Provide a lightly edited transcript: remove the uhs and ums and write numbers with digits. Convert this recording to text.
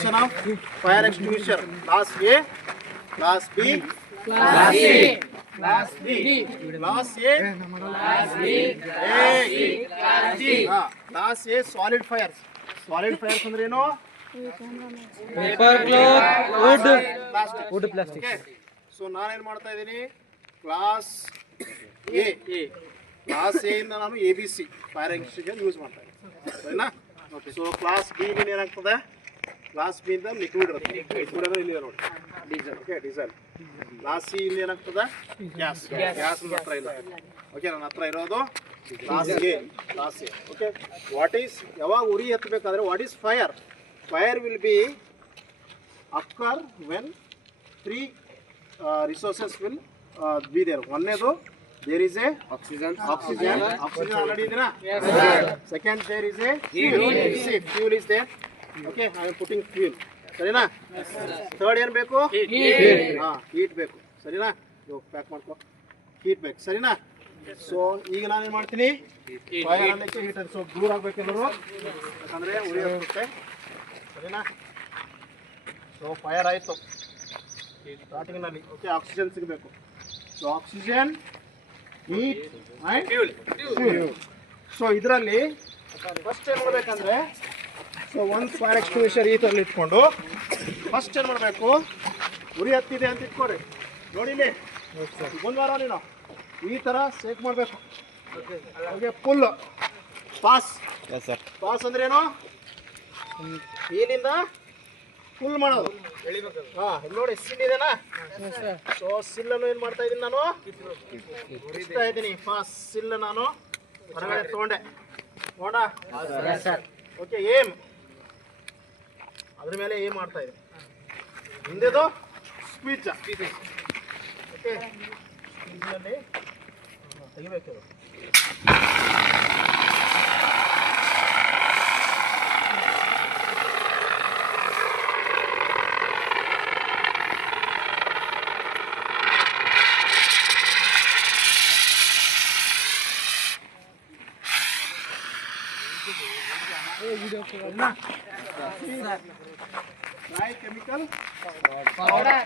of fire extinguisher. Class A, Class B, Class A, Class B, Class A, Class B, Class C, Class D. Class A solid fires. Solid fires ಅಂದ್ರೆ ಏನು? Paper cloth, wood, Plastic. wood plastic. Okay. So ನಾನೇನ್ ಮಾಡ್ತಾ ಇದ್ದೀನಿ? Class A class A ಇಂದ ನಾನು A B C fire extinguisher use ಮಾಡ್ತಾ ಇದ್ದೀನಿ ಸರಿನಾ. ಓಕೆ, ಸೊ ಕ್ಲಾಸ್ ಬಿ ಇಂದ ಏನಾಗ್ತದೆ? ಕ್ಲಾಸ್ ಬಿ ಇಂದ ಲಿಕ್ವಿಡ್ ಇರುತ್ತೆ. ಲಿಕ್ವಿಡ್ ಅಂದ್ರೆ ಇಲ್ಲಿ ನೋಡಿ diesel. Okay, diesel. Class C ಇಂದ ಏನಾಗ್ತದೆ? ಗ್ಯಾಸ್. ಗ್ಯಾಸ್ ನನ್ನ ಹತ್ರ ಇಲ್ಲ. ಓಕೆ, ನನ್ನ ಹತ್ರ ಇರೋದು class A. Class A. Okay, what is ಯಾವಾಗ ಉರಿ ಹತ್ತಬೇಕಾದ್ರೆ what is fire? Fire will be occur when three resources will be there. ಒಂದನೇದು there is a oxygen already ಇದೆನಾ? Second there is a fuel is there. Okay, I am putting fuel. ಸರಿನಾ? Third ಏನು ಬೇಕು? Heat ಬೇಕು. ಸರಿನಾ? ಇವಾಗ pack ಮಾಡ್ಕೊ. Heat ಬೇಕು. ಸರಿನಾ? ಸೊ ಈಗ ನಾನು ಏನು ಮಾಡ್ತೀನಿ? ಫೈರ್ ಅನ್ನಕ್ಕೆ ಹೀಟ್ ಸೊ ದೂರ ಆಗಬೇಕೆಲ್ಲರೂ, ಯಾಕಂದರೆ ಉರಿ ಹೋಗುತ್ತೆ. ಸರಿನಾ? ಸೊ ಫೈರ್ ಆಯಿತು ಸ್ಟಾರ್ಟಿಂಗ್ನಲ್ಲಿ. ಓಕೆ, ಆಕ್ಸಿಜನ್ ಸಿಗಬೇಕು. So oxygen, heat and fuel. So ಇದರಲ್ಲಿ ಫಸ್ಟ್ ಏನು ಮಾಡಬೇಕಂದ್ರೆ, ಸೊ ಒಂದು ಫೈರ್ ಎಕ್ಸ್ಟಿಂಗ್ವಿಷರ್ ಈ ಥರಲ್ಲಿ ಇಟ್ಕೊಂಡು ಫಸ್ಟ್ ಏನು ಮಾಡಬೇಕು? ಉರಿ ಹತ್ತಿದೆ ಅಂತ ಇಟ್ಕೊಡ್ರಿ. ನೋಡಿ ಇಲ್ಲಿ ಒಂದು ವಾರ ನೀನು ಈ ಥರ ಸೇಕ್ ಮಾಡಬೇಕು. ಹಾಗೆ ಫುಲ್ ಪಾಸ್. ಪಾಸ್ ಅಂದ್ರೆ ಏನು? ಇಲ್ಲಿಂದ ಫುಲ್ ಮಾಡೋದು. ಹಾಂ, ಇಲ್ಲಿ ನೋಡಿ ಸಿಲ್ ಇದೆನಾ? ಸೊ ಸಿಲ್ಲನ್ನು ಏನು ಮಾಡ್ತಾ ಇದ್ದೀನಿ ನಾನು? ಬಿಡಿಸ್ತಾ ಇದ್ದೀನಿ. ಫಾಸ್ಟ್ ಸಿಲ್ ನಾನು ಹೊರಗಡೆ ತೊಗೊಂಡೆ. ನೋಡ. ಓಕೆ, ಏಮ್ ಅದ್ರ ಮೇಲೆ ಏಮ್ ಮಾಡ್ತಾ ಇದ್ದೀನಿ. ಹಿಂದೆದು ಸ್ಪೀಚ್. ಓಕೆ, ಸ್ಪೀಚ್ನಲ್ಲಿ ತೆಗಿಬೇಕು. Dry chemical powder.